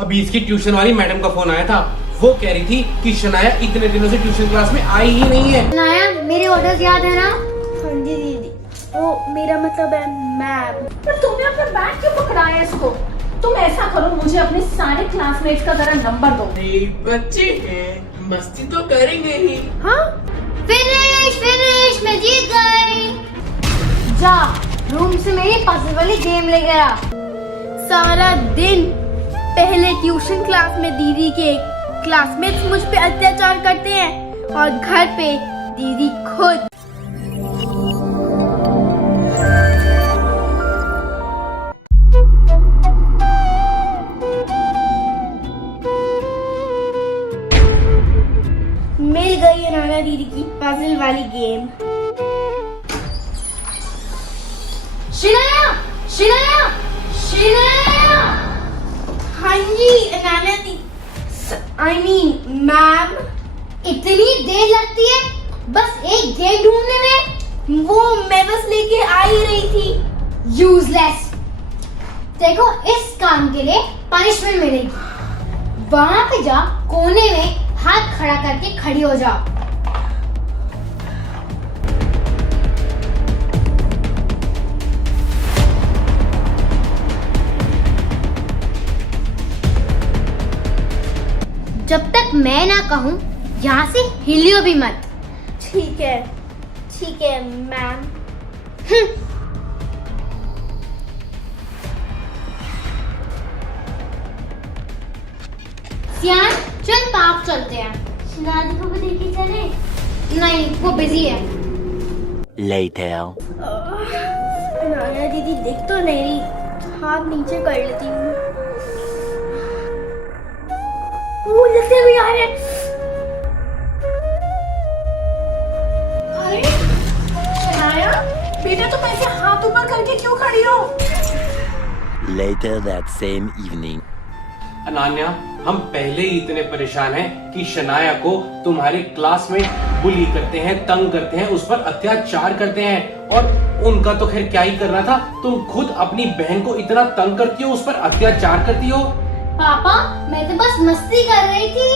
अभी इसकी ट्यूशन वाली मैडम का फोन आया था। वो कह रही थी कि शनाया इतने दिनों से ट्यूशन क्लास में आई ही नहीं है। शनाया, मेरे ऑर्डर्स याद है ना? हाँ जी दीदी, वो मेरा मतलब है मैम। पर तुमने अपना बैग क्यों पकड़ाया इसको? तुम ऐसा करो, मुझे अपने सारे क्लासमेट्स का जरा नंबर दो। बच्चे हैं, मस्ती तो करेंगे ही। हाँ फिनिश, मैं जीत गई। जा रूम से मेरी पजल वाली गेम ले गया। सारा दिन पहले ट्यूशन क्लास में दीदी के क्लासमेट्स मुझ पे अत्याचार करते हैं और घर पे दीदी खुद। मिल गई है नाना दीदी की पजल वाली गेम। शनाया! हाँ जी नाना दी, आई मीन मैम। इतनी देर लगती है बस एक गेम ढूंढने में? वो मैं बस लेके आ ही रही थी। यूजलेस। देखो, इस काम के लिए पनिशमेंट मिलेगी। वहां पे जा, कोने में हाथ खड़ा करके खड़ी हो जाओ। जब तक मैं ना कहूं, यहाँ से हिलियो भी मत। ठीक है मैम। सियान, चल पार्क चलते हैं। दादी को भी देखी चले? नहीं, वो बिजी है। Later. नाना दीदी देख तो नहीं रही, हाथ नीचे कर लेती हूँ। वो लगते भी आ रहे। अरे शनाया, बेटा तुम ऐसे हाथ ऊपर करके क्यों खड़ी हो? Later that same evening. Ananya, हम पहले ही इतने परेशान हैं कि शनाया को तुम्हारे क्लासमेट बुली करते हैं, तंग करते हैं, उस पर अत्याचार करते हैं। और उनका तो खैर क्या ही करना था, तुम खुद अपनी बहन को इतना तंग करती हो, उस पर अत्याचार करती हो। पापा, मैं तो बस मस्ती कर रही थी।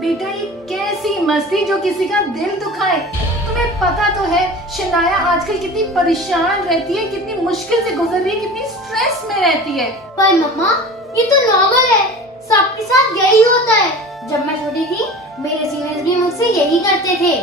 बेटा ये कैसी मस्ती जो किसी का दिल दुखाए? तुम्हें पता तो है शनाया आजकल कितनी परेशान रहती है, कितनी मुश्किल से गुजर रही है, कितनी स्ट्रेस में रहती है। पर मम्मा, ये तो नॉर्मल है, सबके साथ यही होता है। जब मैं छोटी थी, मेरे सीनियर्स भी मुझसे यही करते थे।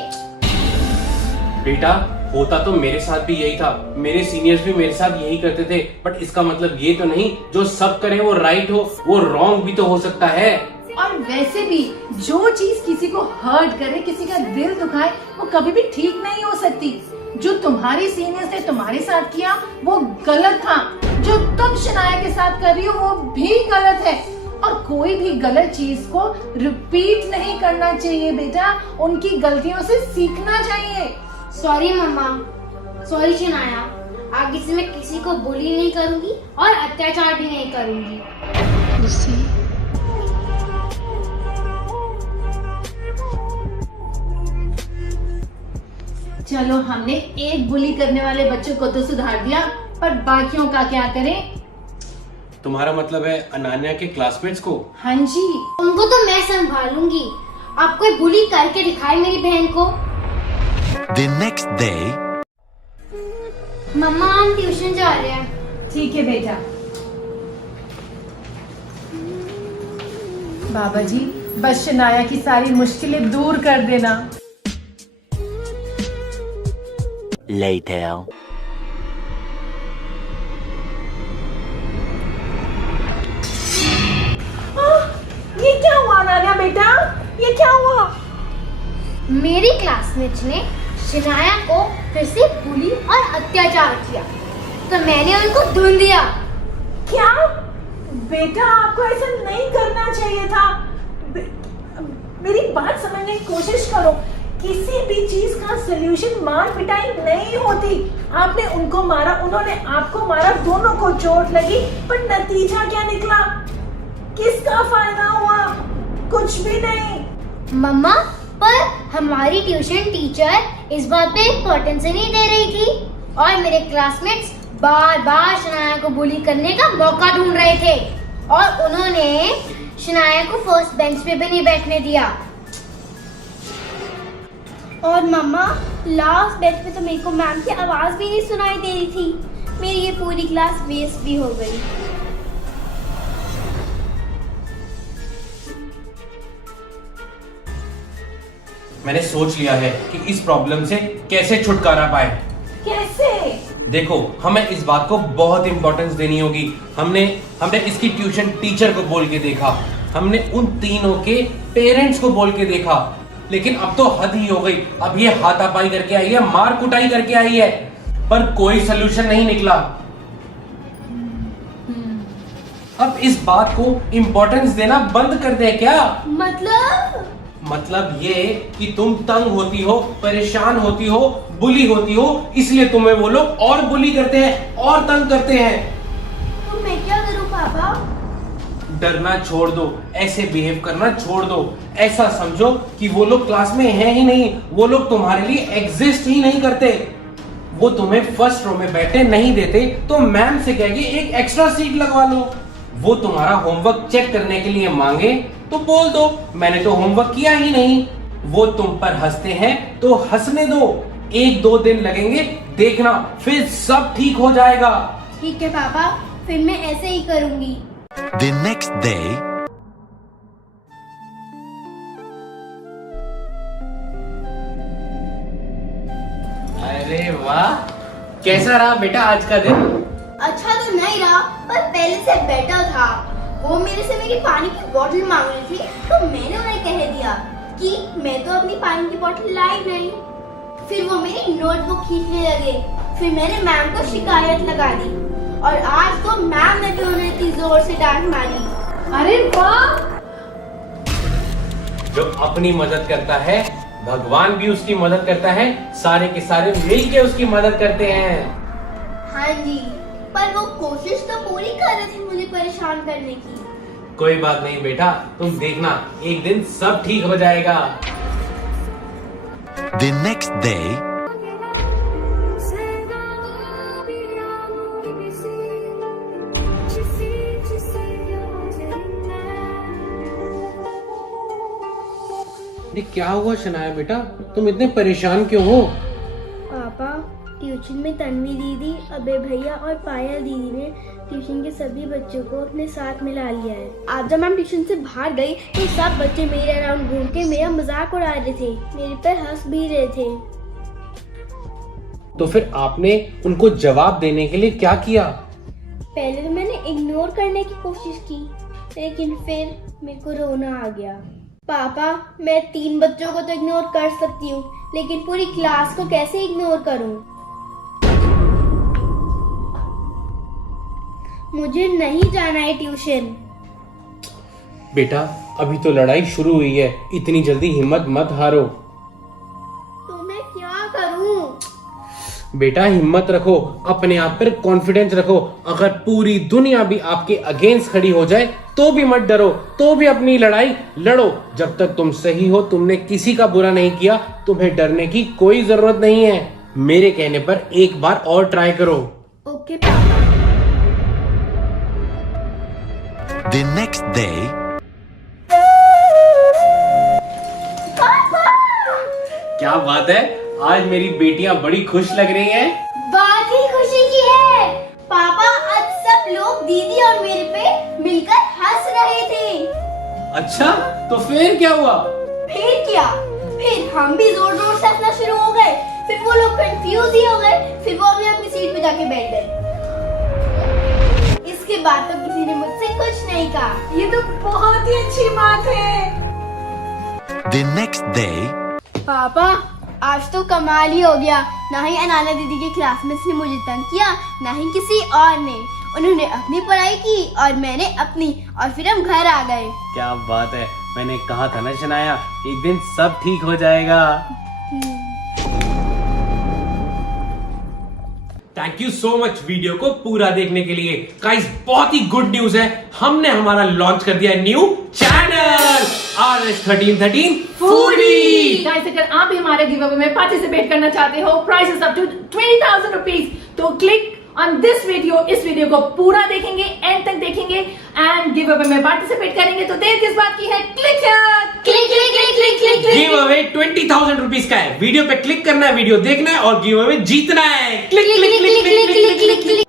बेटा, होता तो मेरे साथ भी यही था, मेरे सीनियर्स भी मेरे साथ यही करते थे। बट इसका मतलब ये तो नहीं जो सब करें वो राइट हो, वो रॉन्ग भी तो हो सकता है। और वैसे भी जो चीज किसी को हर्ट करे, किसी का दिल दुखाए, वो कभी भी ठीक नहीं हो सकती। जो तुम्हारी सीनियर्स ने तुम्हारे साथ किया वो गलत था, जो तुम शनाया के साथ कर रही हो वो भी गलत है। और कोई भी गलत चीज को रिपीट नहीं करना चाहिए बेटा, उनकी गलतियों से सीखना चाहिए। सॉरी मम्मा, सॉरी शनाया। आगे से मैं किसी को बुली नहीं करूंगी और अत्याचार भी नहीं करूंगी। चलो, हमने एक बुली करने वाले बच्चों को तो सुधार दिया, पर बाकियों का क्या करें? तुम्हारा मतलब है अनान्या के क्लासमेट्स को? हाँ जी। उनको तो मैं संभालूंगी। आप कोई बुली करके दिखाए मेरी बहन को। The next day. मम्मा, हम ट्यूशन जा रहे हैं। ठीक है बेटा। बाबा जी, बस शनाया की सारी मुश्किलें दूर कर देना। Later. ये क्या हुआ नाना बेटा? ये क्या हुआ? मेरी क्लासमेट्स ने शनाया को फिर से बुली और अत्याचार किया, तो मैंने उनको ढूंढ दिया। क्या? बेटा आपको ऐसा नहीं करना चाहिए था। मेरी बात समझने की कोशिश करो। किसी भी चीज का सलूशन मार पिटाई नहीं होती। आपने उनको मारा, उन्होंने आपको मारा, दोनों को चोट लगी, पर नतीजा क्या निकला? किसका फायदा हुआ? कुछ भी नहीं। मम्मा, पर हमारी ट्यूशन टीचर इस बात पे इम्पोर्टेंस नहीं दे रही थी और मेरे क्लासमेट्स बार बार शनाया को बुली करने का मौका ढूंढ रहे थे और उन्होंने शनाया को फर्स्ट बेंच पे भी नहीं बैठने दिया। और मम्मा, लास्ट बेंच पे तो मेरे को मैम की आवाज भी नहीं सुनाई दे रही थी। मेरी ये पूरी क्लास वेस्ट भी हो गई। मैंने सोच लिया है कि इस प्रॉब्लम से कैसे छुटकारा पाए। कैसे? देखो, हमें इस बात को बहुत इंपॉर्टेंस देनी होगी। हमने इसकी ट्यूशन टीचर को बोल के देखा, हमने उन तीनों के पेरेंट्स को बोल के देखा, लेकिन अब तो हद ही हो गई। अब ये हाथापाई करके आई है, मार कुटाई करके आई है, पर कोई सलूशन नहीं निकला। अब इस बात को इंपॉर्टेंस देना बंद कर दे क्या? मतलब ये कि तुम तंग होती हो, परेशान होती हो, बुली होती हो, इसलिए तुम्हें वो लोग और बुली करते हैं और तंग करते हैं। तो मैं क्या करूं पापा? डरना छोड़ दो, ऐसे बिहेव करना छोड़ दो। ऐसा समझो कि वो लोग क्लास में हैं ही नहीं, वो लोग तुम्हारे लिए एग्जिस्ट ही नहीं करते। वो तुम्हें फर्स्ट रो में बैठे नहीं देते तो मैम से कह के एक एक्स्ट्रा सीट लगवा लो। वो तुम्हारा होमवर्क चेक करने के लिए मांगे तो बोल दो मैंने तो होमवर्क किया ही नहीं। वो तुम पर हंसते हैं तो हंसने दो, 1-2 दिन लगेंगे, देखना फिर सब ठीक हो जाएगा। ठीक है पापा, फिर मैं ऐसे ही करूंगी। The next day, अरे वाह, कैसा रहा बेटा आज का दिन? अच्छा तो नहीं रहा, पर पहले से बेटर था। वो मेरे से मेरी पानी की बोतल मांग रही थी, तो मैंने उन्हें कह दिया कि मैं तो अपनी पानी की बोतल लाई नहीं। फिर वो मेरी नोटबुक खींचने लगे, फिर मैंने मैम को शिकायत लगा दी, और आज तो मैम ने भी उन्हें इतनी जोर से डांट मारी। अरे वाह! जो अपनी मदद करता है, भगवान भी उसकी मदद करता है, सारे के सारे मिल के उसकी मदद करते हैं। हाँ जी, पर वो कोशिश तो पूरी कर रहे थे मुझे परेशान करने की। कोई बात नहीं बेटा, तुम देखना एक दिन सब ठीक हो जाएगा। the next day, ये क्या हुआ शनाया बेटा, तुम इतने परेशान क्यों हो? पापा, ट्यूशन में तन्वी दीदी, अबे भैया और पायल दीदी ने ट्यूशन के सभी बच्चों को अपने साथ मिला लिया है। आज जब मैम ट्यूशन से बाहर गई तो सब बच्चे मेरे अराउंड घूम के मेरा मजाक उड़ा रहे थे, मेरे पे हंस भी रहे थे। तो फिर आपने उनको जवाब देने के लिए क्या किया? पहले तो मैंने इग्नोर करने की कोशिश की, लेकिन फिर मेरे को रोना आ गया। पापा, मैं 3 बच्चों को तो इग्नोर कर सकती हूँ, लेकिन पूरी क्लास को कैसे इग्नोर करूँ? मुझे नहीं जाना है ट्यूशन। बेटा, अभी तो लड़ाई शुरू हुई है, इतनी जल्दी हिम्मत मत हारो। तो मैं क्या करूं? बेटा हिम्मत रखो, अपने आप पर कॉन्फिडेंस रखो। अगर पूरी दुनिया भी आपके अगेंस्ट खड़ी हो जाए तो भी मत डरो, तो भी अपनी लड़ाई लड़ो। जब तक तुम सही हो, तुमने किसी का बुरा नहीं किया, तुम्हें डरने की कोई जरूरत नहीं है। मेरे कहने पर एक बार और ट्राई करो। ओके पापा। the next day, क्या बात है, आज मेरी बेटियां बड़ी खुश लग रही हैं। बात ही खुशी की है पापा, आज सब लोग दीदी और मेरे पे मिलकर हंस रहे थे। अच्छा, तो फिर क्या हुआ? फिर क्या, फिर हम भी जोर जोर से हंसना शुरू हो गए। फिर वो लोग कंफ्यूज ही हो गए, फिर वो भी अपनी सीट पे जाके बैठ गए। इसके बाद तो किसी ने मुझसे कुछ नहीं कहा। ये तो बहुत ही अच्छी बात है। the next day, पापा, आज तो कमाल ही हो गया। ना ही अनाना दीदी के क्लासमेट्स ने मुझे तंग किया, ना ही किसी और ने। उन्होंने अपनी पढ़ाई की और मैंने अपनी, और फिर हम घर आ गए। क्या बात है, मैंने कहा था ना शनाया, एक दिन सब ठीक हो जाएगा। Thank you so much video को पूरा देखने के लिए। गाइस, बहुत ही गुड न्यूज है, हमने हमारा लॉन्च कर दिया new channel RS1313 foodie. Guys, अगर आप भी हमारे गिव अवे में पार्टिसिपेट करना चाहते हो, price is up to 20,000 rupees, तो क्लिक ऑन दिस वीडियो। इस वीडियो को पूरा देखेंगे, एंड तक देखेंगे एंड गिव अवे में पार्टिसिपेट करेंगे। तो देर किस बात की है, click click click click click click click. Giveaway 20,000 rupees का है। वीडियो पे क्लिक करना है, वीडियो देखना है और गिव अवे जीतना है। Click click click click click click click click.